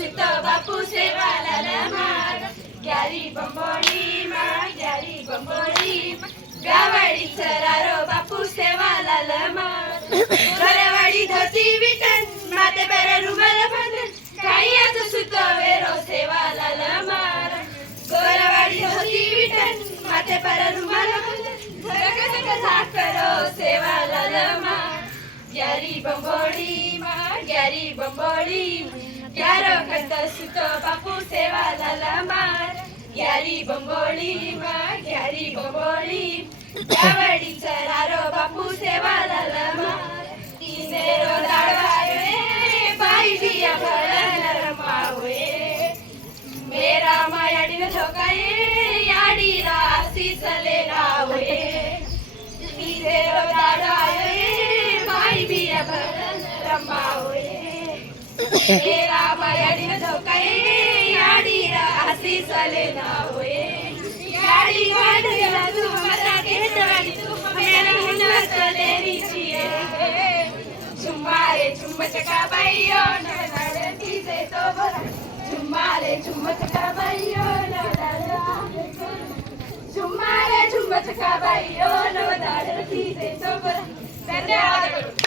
सुत बापू सेवालाल मार ग्यारी बंबोळी मार ग्यारी बंबोळी गावाडी चरारो बापू सेवालाल मार घरवाडी धोती विटन माते पर रुमाल बांधन काळ्याचं सुत वेरो सेवालाल मार घरवाडी धोती विटन माते पर रुमाल बांधन धगधग झाकरो सेवालाल मार ग्यारी बंबोळी मार ग्यारी बंबोळी ग्यारो खत सुत बापू सेवालाल मार ग्यारी बंबोळी मार ग्यारी बंबोळी गावडी चरारो बापू सेवालाल मार तिनेरो दाडवाये बाई बिया भरण रमावे मेरा मायाडीन धोकाये याडी रासी चले लावे तिनेरो दाडवाये बाई बिया भरण रमावे मेरा मायाडीन धोकाये याडी रासी चले लावे याडी वाढला तू मला घेतवाडी तू मेरा हुनर चलेरी चिये झुम्मारे झुम्मचका बाईयो नवदार तिजे तो बरा झुम्मारे झुम्मचका बाईयो नवदार झुम्मारे झुम्मचका बाईयो नवदार तिजे तो बरा धन्यवाद.